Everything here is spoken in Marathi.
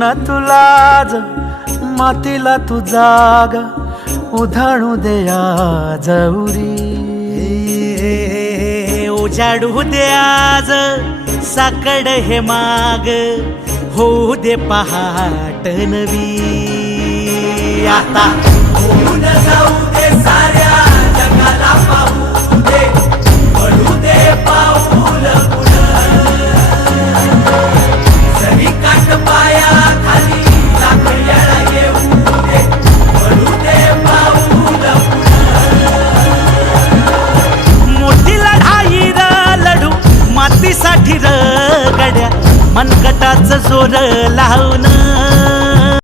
न तुलाज मातीला तू जाग उधाणू दे आज उरी. उजाडू दे आज साकड हे माग होऊ दे पहाट नवी. आता होऊन जाऊ दे साऱ्या जगाला पाहू दे पडू दे पाऊल जरी काट पाया खाली लाकड्याला येऊ दे पडू दे पाऊल. मोठी लढाई र लढू मातीसाठी र गड्या मनगटाच जोर लावून.